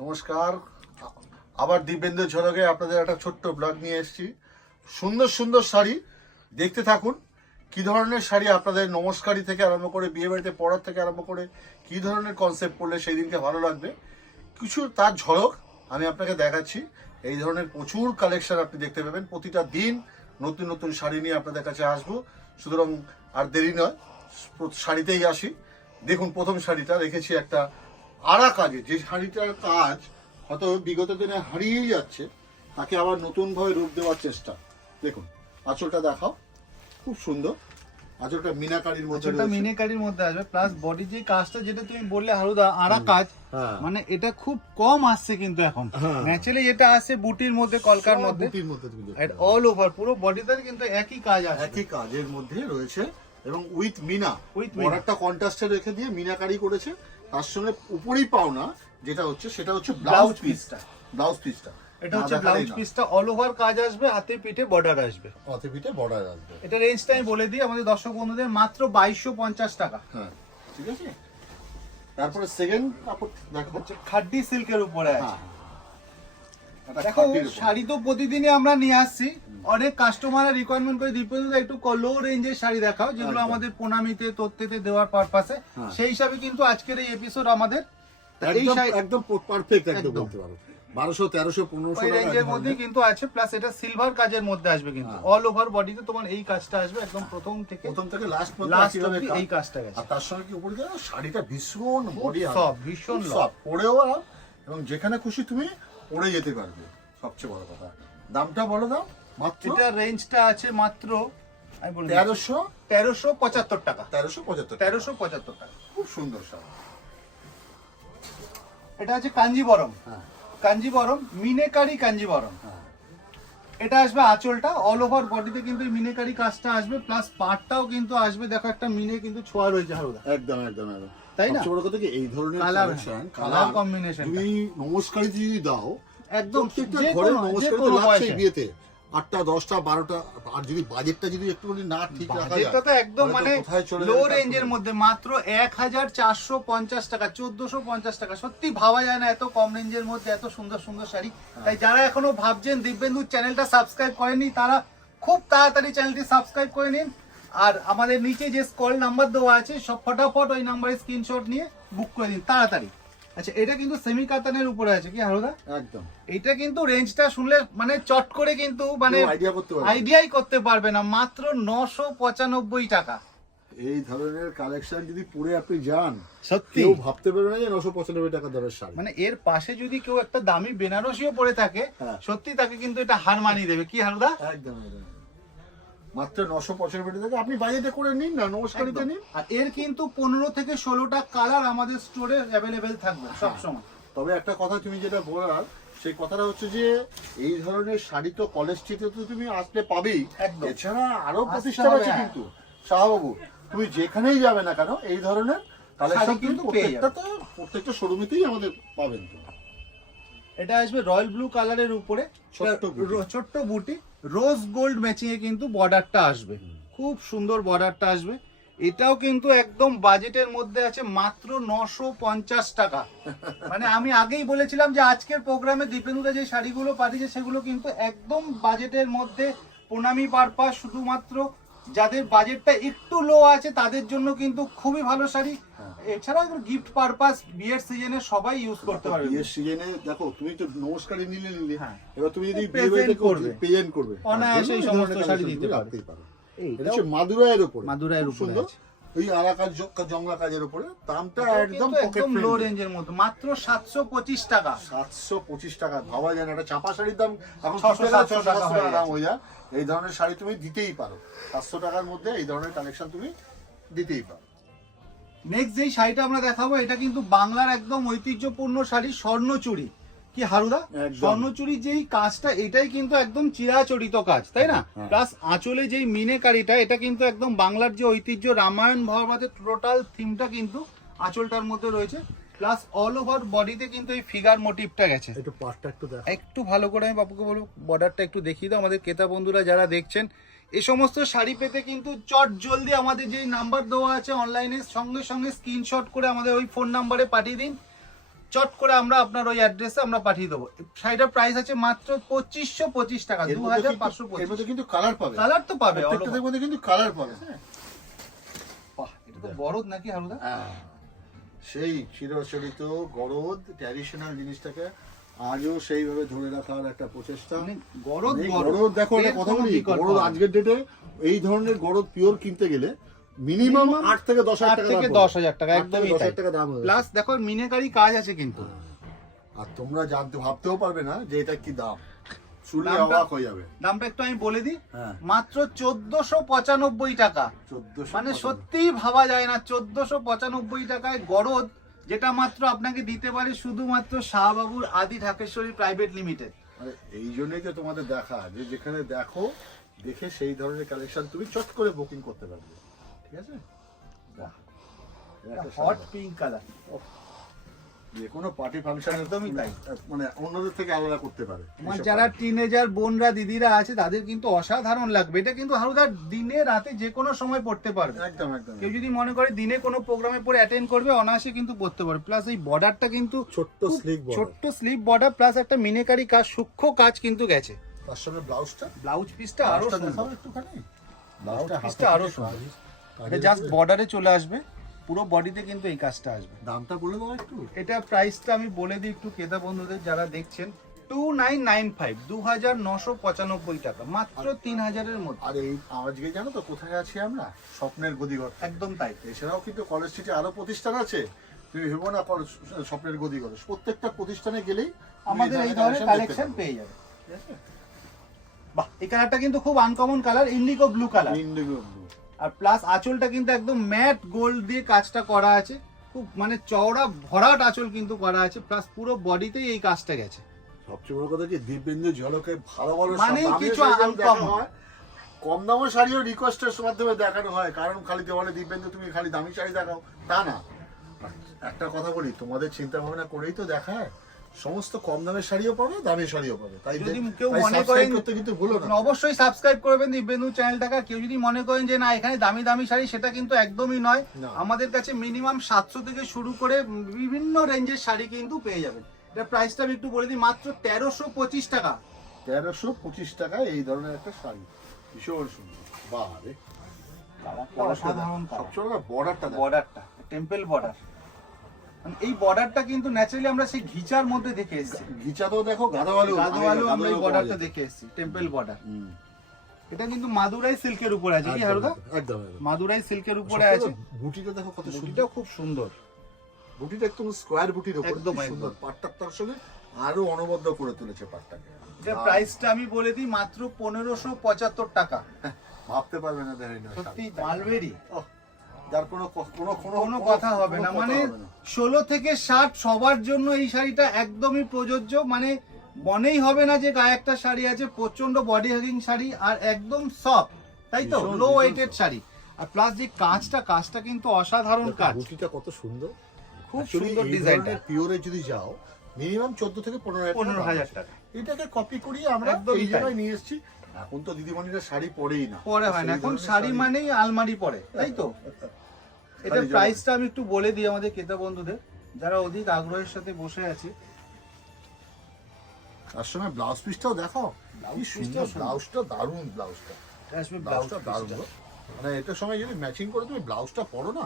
নমস্কার, আবার দিব্যেন্দু ঝলকে আপনাদের একটা ছোট্ট ব্লগ নিয়ে এসেছি। সুন্দর সুন্দর শাড়ি দেখতে থাকুন। কি ধরনের শাড়ি আপনাদের নমস্কারী থেকে আরম্ভ করে বিয়ে বাড়িতে পড়ার থেকে আরম্ভ করে কি ধরনের কনসেপ্ট পড়লে সেই দিনকে ভালো লাগবে, কিছু তার ঝলক আমি আপনাকে দেখাচ্ছি। এই ধরনের প্রচুর কালেকশন আপনি দেখতে পাবেন। প্রতিটা দিন নতুন নতুন শাড়ি নিয়ে আপনাদের কাছে আসবো। সুতরাং আর দেরি নয়, শাড়িতেই আসি। দেখুন, প্রথম শাড়িটা রেখেছি একটা আড়া কাজে, যে শাড়িটার কাজ হয়তো বিগত দিনে হারিয়েই যাচ্ছে, তাকে আবার নতুনভাবে রূপ দেওয়ার চেষ্টা। দেখুন, আঁচলটা দেখাও, খুব সুন্দর। আঁচলটা মিনাকারির মধ্যে রয়েছে, মিনাকারির মধ্যে আসবে, প্লাস বডি যে কাজটা যেটা তুমি বললে হালুদা আড়া কাজ, মানে এটা খুব কম আসছে কিন্তু এখন। ন্যাচারালি যেটা আসছে বুটির মধ্যে, কলকার মধ্যে, বুটির মধ্যে অল ওভার পুরো বডিতে কিন্তু একই কাজ আছে, একই কাজের মধ্যে রয়েছে। এবং উইথ মিনা, বর্ডারটা কন্ট্রাস্টে রেখে দিয়ে মিনাকারি করেছে। তার সঙ্গে উপরেই পাওনা যেটা হচ্ছে, সেটা হচ্ছে ব্লাউজ পিসটা। ব্লাউজ পিসটা এটা হচ্ছে ব্লাউজ পিসটা অল ওভার কাজ আসবে, হাতে পিঠে বর্ডার আসবে, হাতে পিঠে বর্ডার আসবে। এটা রেঞ্জটা আমি বলে দিই আমাদের দর্শক বন্ধুদের, মাত্র 2250 টাকা। হ্যাঁ, ঠিক আছে। তারপরে সেকেন্ড কাপড় দেখো, হচ্ছে খাড্ডি সিল্কের উপরে আছে। এটা দেখো, খাদির উপর। শাড়ি তো প্রতিদিনই আমরা নিয়ে আসছি, অনেক কাস্টমাররা রিকোয়ারমেন্ট করে দীপেন্দু একটু লো রেঞ্জের শাড়ি দেখাও, যেগুলো আমাদের প্রণামীতে তথ্যতে দেওয়ার পারপাসে। সেই হিসাবে কিন্তু আজকের এই এপিসোড আমাদের একদম পারফেক্ট, একদম বলতে পারো 1200, 1300, 1500 ওই রেঞ্জের মধ্যে কিন্তু আছে। প্লাস এটা সিলভার কাজের মধ্যে আসবে, কিন্তু অল ওভার বডিতে তোমার এই কাজটা আসবে একদম প্রথম থেকে লাস্ট অবধি এই কাজটা গেছে। আর তার সঙ্গে কি উপরে দেখো, শাড়িটা ভীষণ বডি সফট, ভীষণ সফট, পরেও আরাম, এবং যেখানে খুশি তুমি পরে যেতে পারবে। সবচেয়ে বড় কথা, দামটা বলো দাও। মাত্র এটা রেঞ্জটা আছে মাত্র আমি বলি 1375 টাকা। 1375 টাকা। খুব সুন্দর শাড়ি। এটা আছে কাঞ্জিবরম, হ্যাঁ, কাঞ্জিবরম মিনেকারি কাঞ্জিবরম। এটা আসবে আঁচলটা অল ওভার বডিতে কিন্তু মিনেকারি কাজটা আসবে, প্লাস পাটটাও কিন্তু আসবে। দেখো, একটা মিনে কিন্তু ছোঁয়া রয়েছে হালকা, একদম একদম একদম, তাই না? সবচেয়ে বড় কথা কি, এই ধরনের কালার কম্বিনেশন তুমি নমস্কারী যদি দাও, একদম প্রত্যেকটা ঘরে নমস্কারী তো লাগছেই বিয়েতে, 8টা 10টা 12টা। আর যদি বাজেটটা যদি একটুখানি না ঠিক রাখা যায়, এটা তো একদম মানে লো রেঞ্জের মধ্যে মাত্র 1450 টাকা, 1450 টাকা। সত্যি ভাবা যায় না এত কম রেঞ্জের মধ্যে এত সুন্দর সুন্দর শাড়ি। তাই যারা এখনো ভাবছেন দিব্যেন্দুর চ্যানেলটা সাবস্ক্রাইব করেনি, তারা খুব তাড়াতাড়ি চ্যানেলটি সাবস্ক্রাইব করে নিন। আর আমাদের নিচে যে কল নাম্বার দেওয়া আছে, সব ফটাফট ওই নাম্বারে স্ক্রিনশট নিয়ে বুক করে দিন তাড়াতাড়ি। আচ্ছা, এটা কিন্তু সেমি কাতানের উপরে আছে কি হালুদা? একদম। এটা কিন্তু রেঞ্জটা শুনলে মানে চট করে কিন্তু মানে আইডিয়াই করতে পারবে না, মাত্র 995 টাকা। এই ধরনের কালেকশন যদি পরে আপনি যান, সত্যি কেউ ভাবতে পারবে না যে 995 টাকা দরের শাড়ি। মানে এর পাশে যদি কেউ একটা দামি বেনারসিও পরে থাকে, সত্যি তাকে কিন্তু এটা হার মানিয়ে দেবে কি হালুদা? একদম একদম, মাত্র 995 টাকা। আপনি বাজেটে করে নিন না, নমস্কারিতে নিন। আর এর কিন্তু 15 থেকে 16টা কালার আমাদের স্টোরে অ্যাভেলেবেল থাকবে সব সময়। তবে একটা কথা তুমি যেটা বলার, সেই কথাটা হচ্ছে যে এই ধরনের শাড়ি তো কলেজ স্ট্রিটে তো তুমি আসলে পাবেই, এছাড়া আরো প্রতিষ্ঠান আছে। কিন্তু শাহবাবু, তুমি যেখানেই যাবে না কেন, এই ধরনের কালেকশন কিন্তু প্রত্যেকটা শোরুমেতেই আমাদের পাবেন। এটা আসবে রয়্যাল ব্লু কালারের উপরে, ছোট্ট বুটি, রোজ গোল্ড ম্যাচিং এ কিন্তু বর্ডারটা আসবে, খুব সুন্দর বর্ডারটা আসবে। এটাও কিন্তু একদম বাজেটের মধ্যে আছে, মাত্র 950 টাকা। মানে আমি আগেই বলেছিলাম যে আজকের প্রোগ্রামে দীপেন্দুদা যে শাড়িগুলো পাঠিয়েছে সেগুলো কিন্তু একদম বাজেটের মধ্যে, প্রণামী পারপাস, শুধুমাত্র যাদের বাজেটটা একটু লো আছে তাদের জন্য কিন্তু খুবই ভালো শাড়ি। এছাড়াও গিফট পারপাস বিয়ের সিজনে সবাই ইউজ করতে পারবে। বিয়ের সিজনে দেখো, তুমি তো নমস্কারী নিলে, এবার তুমি যদি বিয়ে বাড়িতে প্রেজেন্ট করবে, অনায়াসে এই সমস্ত শাড়ি দিতে পারো। এটা হচ্ছে মাদুরাইয়ের উপরে, মাদুরাইয়ের উপরে আছে, ওই আলাকার জংলা কাজের উপরে। দামটা একদম একদম লো রেঞ্জের মধ্যে, মাত্র 725 টাকা। 725 টাকা, ভাবা যায় না। একটা চাপা শাড়ির দাম এখন 600-700 টাকা দাম হয়ে যায়। এই ধরনের শাড়ি তুমি দিতেই পারো, 700 টাকার মধ্যে এই ধরনের কালেকশন তুমি দিতেই পারো। নেক্সট যেই শাড়িটা আমরা দেখাবো, এটা কিন্তু বাংলার একদম ঐতিহ্যপূর্ণ শাড়ি, স্বর্ণচুরি কি হারুদা? স্বর্ণচুরির যেই কাজটা, এটাই কিন্তু একদম চিরাচরিত কাজ, তাই না? প্লাস আঁচলে যেই মিনেকারিটা, এটা কিন্তু একদম বাংলার যে ঐতিহ্য, রামায়ণ মহাভারতের টোটাল থিমটা কিন্তু আঁচলটার মধ্যে রয়েছে। প্লাস অল ওভার বডিতে কিন্তু এই ফিগার মোটিভটা গেছে। একটু পাটটা একটু দেখো, একটু ভালো করে আমি বাপুকে বলবো বর্ডারটা একটু দেখিয়ে দাও। আমাদের ক্রেতা বন্ধুরা যারা দেখছেন, এই সমস্ত শাড়ি পেতে কিন্তু চট জলদি আমাদের যেই নাম্বার দেওয়া আছে অনলাইনে, সঙ্গে সঙ্গে স্ক্রিনশট করে আমাদের ওই ফোন নাম্বারে পাঠিয়ে দিন। চট করে আমরা আপনার ওই অ্যাড্রেসে আমরা পাঠিয়ে দেবো। শাড়িটার প্রাইস আছে মাত্র 2525 টাকা, এর মধ্যে 2525। কিন্তু কালার পাবে, কালার তো পাবে, প্রত্যেকটার মধ্যে কিন্তু কালার পাবে। বাহ, এটা তো বড় নাকি হালুদা? সেই চিরচরিত গরদ ট্র্যাডিশনাল জিনিসটাকে আজও সেইভাবে ধরে রাখার একটা প্রচেষ্টা। মানে গরদ গরদ দেখো, একটা কথা বলি, গরদ আজকের ডেটে এই ধরনের গরদ পিওর কিনতে গেলে মিনিমাম 8 থেকে 10,000 টাকা, একদমই তাই। দাম হবে। প্লাস দেখো মিনাকারি কাজ আছে কিন্তু। আর তোমরা ভাবতেও পারবে না যে এটা কি দাম, শুনলে দামটা- অবাক হয়ে যাবে। দামটা একটু আমি বলে দিই, হ্যাঁ, মাত্র 1495 টাকা। 1400 মানে সত্যিই ভাবা যায় না 1495 টাকায় গরদ, যেটা মাত্র আপনাকে দিতে পারে শুধুমাত্র শাহবাবুর আদি ঢাকেশ্বরী প্রাইভেট লিমিটেড। আরে এই জন্যই তো তোমাদের দেখা, যে যেখানে দেখো দেখে সেই ধরনের কালেকশন তুমি চট করে বুকিং করতে পারবে। ঠিক আছে, বাহ, এটা একটা হট শানদার। পিঙ্ক কালার, যে কোনো পার্টি ফাংশনের একদমই তাই। মানে অন্যদের থেকে আলাদা করতে পারে। আমার এইসব যারা party। টিনেজার বোনরা দিদিরা আছে তাদের কিন্তু অসাধারণ লাগবে। এটা কিন্তু হালুদার দিনে রাতে যে কোনো সময় পড়তে পারবে। একদম একদম কেউ যদি মনে করে দিনে কোনো প্রোগ্রামে পরে অ্যাটেন্ড করবে, অনায়াসে কিন্তু পড়তে পারবে। প্লাস এই বর্ডারটা কিন্তু ছোট্ট খুব স্লিক ছোট্ট স্লিভ বর্ডার, প্লাস একটা মিনেকারি কাজ, সূক্ষ্ম কাজ কিন্তু গেছে। তার সঙ্গে ব্লাউজটা ব্লাউজ পিসটা আরো দেখাও সুন্দর, একটুখানি। ব্লাউজ ব্লাউজটা পিসটা আরো সুন্দর। এটা কাজের জাস্ট উপরে। বর্ডারে চলে আসবে, পুরো বডিতে কিন্তু এই কাজটা আসবে। দামটা বলে দাও একটু। এটা প্রাইসটা আমি বলে দিই একটু ক্রেতা বন্ধুদের যারা দেখছেন, 2995, 2995 টাকা, মাত্র 3000 এর মধ্যে। আর এই আজকে জানো তো কোথায় আছি আমরা? স্বপ্নের গদিঘর। একদম তাই। এছাড়াও কিন্তু কলেজ স্ট্রিটে আরো প্রতিষ্ঠান আছে, তুমি ভেবো না স্বপ্নের গদিঘর। প্রত্যেকটা প্রতিষ্ঠানে গেলেই আমাদের এই ধরনের কালেকশন পেয়ে যাবে। ঠিক আছে, বাহ, এই কালারটা কিন্তু খুব uncommon colour, indigo blue colour. Indigo blue. আর প্লাস আঁচলটা কিন্তু একদম ম্যাট গোল্ড দিয়ে কাজটা করা আছে, খুব মানে চওড়া ভরাট আঁচল কিন্তু করা আছে, প্লাস পুরো বডিতেই এই কাজটা গেছে। সবচেয়ে বড় কথা কি, দিব্যেন্দু ঝলকে ভালো ভালো মানে দামের কিছু শাড়ি যেমন uncommon। দেখানো হয়, কম দামের শাড়িও রিকোয়েস্টের মাধ্যমে দেখানো হয়। কারণ খালি দেওয়ালে দিব্যেন্দু তুমি খালি দামি শাড়ি দেখাও তা না। একটা কথা বলি, তোমাদের চিন্তা ভাবনা করেই তো দেখায়। সমস্ত কম দামের শাড়িও পাবে, দামি শাড়িও পাবে। তাই যদি কেউ তাই মনে subscribe করেন, করতে কিন্তু ভুলো না। অবশ্যই সাবস্ক্রাইব করবেন দিব্যেন্দু চ্যানেলটাকে। কেউ যদি মনে করেন যে না এখানে দামি দামি শাড়ি, সেটা কিন্তু একদমই নয়। না। আমাদের কাছে মিনিমাম 700 থেকে শুরু করে বিভিন্ন রেঞ্জের শাড়ি কিন্তু পেয়ে যাবেন। এটা প্রাইসটা আমি একটু বলে দিই, মাত্র 1325 টাকা। 1325 টাকায় এই ধরনের একটা শাড়ি, ভীষণ সুন্দর। বাহ রে, অসাধারণ সবচেয়ে বর্ডারটা দেখো। বর্ডারটা টেম্পল বর্ডার, এই বর্ডারটা কিন্তু ন্যাচারালি আমরা সেই ঘিচার মধ্যে দেখে এসেছি। ঘিচাতেও দেখো, গাদোয়ালু গাদোয়ালু আমরা এই বর্ডারটা দেখে এসেছি, টেম্পল বর্ডার। এটা কিন্তু মাদুরাই সিল্কের উপরে আছে কি হারুদা? একদম মাদুরাই সিল্কের উপরে আছে। বুটিটা দেখো কত সুন্দর, বুটিটা খুব সুন্দর, বুটিটা একদম স্কোয়ার বুটির উপর, একদম, কি একদম। সুন্দর। পাটটা তার সঙ্গে আরো অনবদ্য করে তুলেছে পাটটাকে। এটা প্রাইসটা আমি বলে দিই, মাত্র 1575 টাকা। ভাবতে পারবে না দেখেন না সত্যি শাড়ি। মালবেরি, ওহ, যার কোনো কোনো কথা হবে না। মানে 16 থেকে 60 সবার জন্য এই শাড়িটা একদমই প্রযোজ্য। মানে মনেই হবে না যে গায়ে একটা শাড়ি আছে। প্রচন্ড বডি হাগিং শাড়ি, আর একদম সফট, তাই তো, ভীষণ, লো ভীষণ ওয়েটেড soft। শাড়ি। আর প্লাস যে কাজটা কিন্তু অসাধারণ কাজ, বুটিটা কত সুন্দর, খুব Actually, সুন্দর এই ডিজাইনটা। ধরনের পিওরে যদি যাও মিনিমাম 14 থেকে 15,000 টাকা। এটাকে কপি করিয়ে আমরা একদমই এই তাই। জায়গায় নিয়ে এসেছি। এখন তো দিদিমণিরা শাড়ি পরেই না, পরে হয় না, সেই এখন ধরনের শাড়ি মানেই আলমারি পরে, তাই তো। এটা শাড়ি প্রাইসটা আমি একটু বলে দিই আমাদের ক্রেতা বন্ধুদের যারা অধিক আগ্রহের সাথে বসে আছে। তার সঙ্গে ব্লাউজ পিসটাও দেখো, কি পিসটাও সুন্দর সুন্দর। ব্লাউজটা, দারুণ ব্লাউজটা। আসবে ব্লাউজটা দারুণ ব্লাউজ গো। মানে এটার সঙ্গে যদি ম্যাচিং করে তুমি ব্লাউজটা পরো না,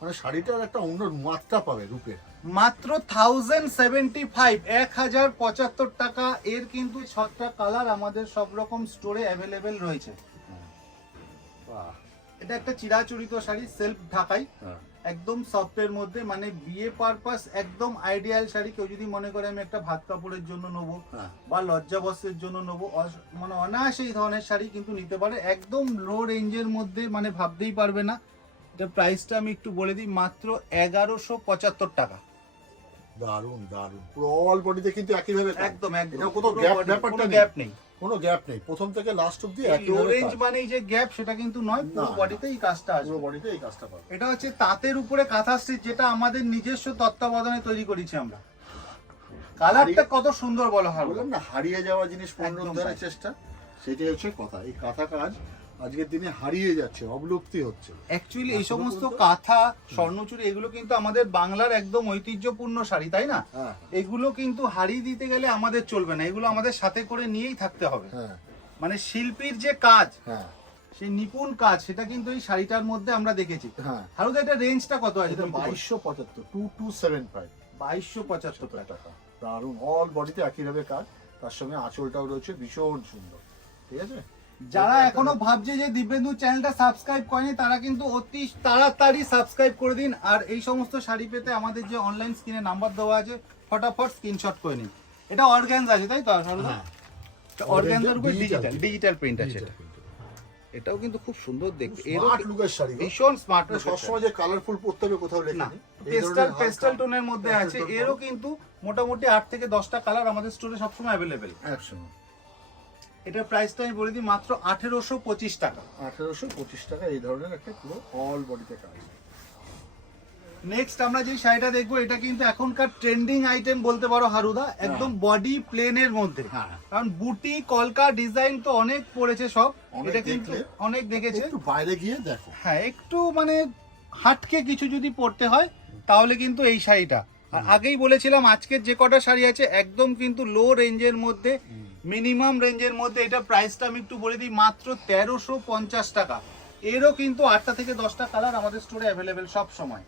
মানে শাড়িটার একটা অন্য মাত্রা পাবে রূপে। মাত্র 1075, 1075 টাকা। এর কিন্তু 6টা কালার আমাদের সব রকম স্টোরে অ্যাভেলেবেল রয়েছে। এটা একটা চিরাচরিত শাড়ি, সেলফ ঢাকাই, একদম সফটের মধ্যে, মানে বিয়ে পারপাস একদম আইডিয়াল শাড়ি। কেউ যদি মনে করে আমি একটা ভাত কাপড়ের জন্য নেবো বা লজ্জা বস্ত্রের জন্য নেবো, মানে অনায়াসে এই ধরনের শাড়ি কিন্তু নিতে পারে, একদম লো রেঞ্জের মধ্যে, মানে ভাবতেই পারবে না। এটা প্রাইসটা আমি একটু বলে দিই, মাত্র 1175 টাকা। দারুণ দারুণ, পুরো অল বডিতে কিন্তু একইভাবে কাজ। একদম একদম, এটা কোনো গ্যাপ ব্যাপারটা নেই, গ্যাপ নেই। কোনো গ্যাপ নেই, প্রথম থেকে লাস্ট অবধি লো একইভাবে রেঞ্জ কাজ। মানে যে গ্যাপ সেটা কিন্তু নয়, পুরো না, বডিতে এই কাজটা আসবে। পুরো বডিতে এই কাজটা পাবে। এটা হচ্ছে তাঁতের উপরে কাঁথা স্টিচ, যেটা আমাদের নিজস্ব তত্ত্বাবধানে তৈরি করেছি আমরা। কালারটা কত সুন্দর বলা হয়, বললাম না, হারিয়ে যাওয়া জিনিস পুনরুদ্ধারের তাই। চেষ্টা, সেটাই হচ্ছে কথা। এই কাঁথা কাজ আজকের দিনে হারিয়ে যাচ্ছে, অবলুপ্তি হচ্ছে। অ্যাকচুয়ালি এই সমস্ত কাঁথা স্বর্ণচুরি এগুলো কিন্তু আমাদের বাংলার একদম ঐতিহ্যপূর্ণ শাড়ি, তাই না? হ্যাঁ এগুলো কিন্তু হারিয়ে দিতে গেলে আমাদের চলবে না, এগুলো আমাদের সাথে করে নিয়েই থাকতে হবে। হ্যাঁ মানে শিল্পীর যে কাজ, হ্যাঁ সেই নিপুণ কাজ, সেটা কিন্তু এই শাড়িটার মধ্যে আমরা দেখেছি। হ্যাঁ। হারুদা, এটা রেঞ্জটা কত আছে? এটা 2275, 2275 2275 টাকা। দারুণ, অল বডিতে একইভাবে কাজ, তার সঙ্গে আঁচলটাও রয়েছে ভীষণ সুন্দর। ঠিক আছে, যারা এখনো ভাবছে যে দিব্যেন্দু চ্যানেলটা সাবস্ক্রাইব করেনি, তারা কিন্তু অতি তাড়াতাড়ি সাবস্ক্রাইব করে দিন। আর এই সমস্ত শাড়ি পেতে আমাদের যে অনলাইন স্ক্রিনে নাম্বার দেওয়া আছে, ফটাফট স্ক্রিনশট করে নিন। এটা অর্গানজা আছে, তাই তো? অর্গানজার উপর ডিজিটাল প্রিন্ট আছে। এটাও কিন্তু খুব সুন্দর দেখতে, স্মার্ট লুকের শাড়ি, ভীষণ স্মার্ট। সবসময় যে কালারফুল পরতে হবে কোথাও লেখা নেই, পেস্টাল টোনের মধ্যে আছে। এরও কিন্তু মোটামুটি 8 থেকে 10টা কালার আমাদের স্টোরে সবসময় অ্যাভেলেবেল। এটার প্রাইসটা আমি বলে দিই, মাত্র 1825 টাকা। 1825 টাকা এই ধরনের একটা পুরো অল বডিতে কাজ। নেক্সট আমরা যে শাড়িটা দেখবো, এটা কিন্তু এখনকার ট্রেন্ডিং আইটেম বলতে পারো হারুদা, একদম বডি প্লেনের মধ্যে। কারণ বুটি কলকা ডিজাইন তো অনেক পড়েছে সব, এটা কিন্তু অনেক দেখেছে। একটু বাইরে গিয়ে দেখো, হ্যাঁ, একটু মানে হাটকে কিছু যদি পড়তে হয় তাহলে কিন্তু এই শাড়িটা। আর আগেই বলেছিলাম আজকের যে কটা শাড়ি আছে একদম কিন্তু লো রেঞ্জের মধ্যে, মিনিমাম রেঞ্জের মধ্যে। এটা প্রাইসটা আমি একটু বলে দিই, মাত্র 1350 টাকা। এরও কিন্তু 8টা থেকে 10টা কালার আমাদের স্টোরে অ্যাভেলেবেল সব সময়।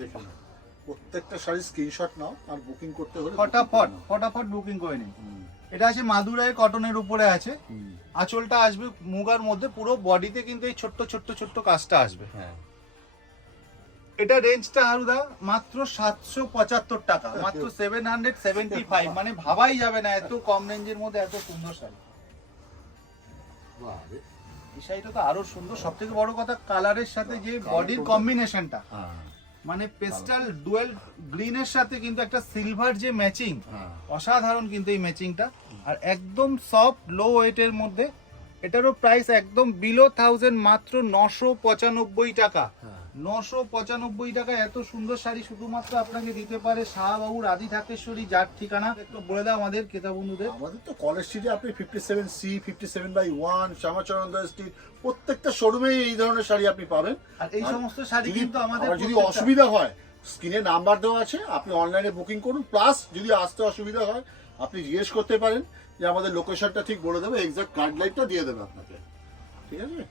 দেখুন প্রত্যেকটা শাড়ি স্ক্রিনশট নাও, আর বুকিং করতে হলে ফটাফট বুকিং করে নিন। এটা আছে মাদুরাই কটনের উপরে আছে, আঁচলটা আসবে মুগার মধ্যে, পুরো বডিতে কিন্তু এই ছোট্ট ছোট্ট ছোট্ট কাজটা আসবে। এটা রেঞ্জটা হারুদা মাত্র 775 টাকা, মাত্র 775। মানে ভাবাই যাবে না এত কম রেঞ্জের মধ্যে এত সুন্দর শাড়ি। এই শাড়িটা তো আরো সুন্দর। সব থেকে বড় কথা, কালারের সাথে যে বডির কম্বিনেশনটা, মানে পেস্টাল ডুয়েল গ্রিনের সাথে কিন্তু একটা সিলভার যে ম্যাচিং, অসাধারণ কিন্তু এই ম্যাচিংটা। আর একদম সফট লো ওয়েটের মধ্যে। এটারও প্রাইস একদম বিলো 1000, মাত্র 995 টাকা। 995 টাকা এত সুন্দর শাড়ি শুধুমাত্র আপনাকে দিতে পারে শাহবাবু রাধি ঢাকেশ্বরী, যার ঠিকানা একটু বলে দাও আমাদের ক্রেতা বন্ধুদের। আমাদের তো কলেজ স্ট্রিটে আপনি 57C, 57/1, শ্যামাচরণ স্ট্রিট, প্রত্যেকটা শোরুমেই এই ধরনের শাড়ি আপনি পাবেন। আর এই সমস্ত শাড়ি কিন্তু আমাদের যদি অসুবিধা হয়, স্ক্রিনে নাম্বার দেওয়া আছে, আপনি অনলাইনে বুকিং করুন। প্লাস যদি আসতে অসুবিধা হয়, আপনি জিজ্ঞেস করতে পারেন যে আমাদের লোকেশনটা ঠিক বলে দেবে, এক্সাক্ট গাইডলাইনটা দিয়ে দেবে আপনাকে। ঠিক আছে,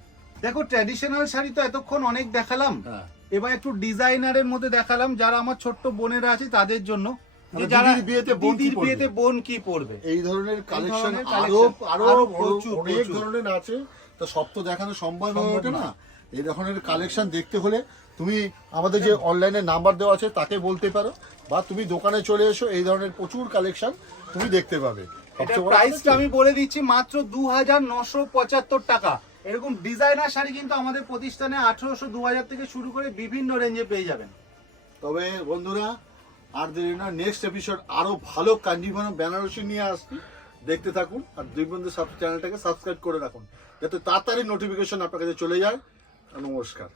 দেখো ট্র্যাডিশনাল শাড়ি তো এতক্ষণ অনেক দেখালাম, এবার একটু ডিজাইনারের মধ্যে দেখালাম, যারা আমার ছোট্ট বোনেরা আছে তাদের জন্য, যে যারা দিদির বিয়েতে বোন কি পরবে। এই ধরনের কালেকশন আরো অনেক ধরনের আছে, তো সব তো দেখানো সম্ভব হয়ে ওঠে না। এই ধরনের কালেকশন দেখতে হলে তুমি আমাদের যে অনলাইনে নাম্বার দেওয়া আছে তাকে বলতে পারো, বা তুমি দোকানে চলে এসো, এই ধরনের প্রচুর কালেকশন তুমি দেখতে পাবে। এটার প্রাইসটা আমি বলে দিচ্ছি, মাত্র 2975 টাকা। এরকম ডিজাইনার শাড়ি কিন্তু আমাদের প্রতিষ্ঠানে 1800, 2000 থেকে শুরু করে বিভিন্ন রেঞ্জে পেয়ে যাবেন। তবে বন্ধুরা, আর দেরি না, নেক্সট এপিসোড আরো ভালো কাঞ্জিভারম বেনারসি নিয়ে আসছি, দেখতে থাকুন। আর দিব্যেন্দু চ্যানেলটাকে সাবস্ক্রাইব করে রাখুন, যাতে তাড়াতাড়ি নোটিফিকেশন আপনার কাছে চলে যায়। নমস্কার।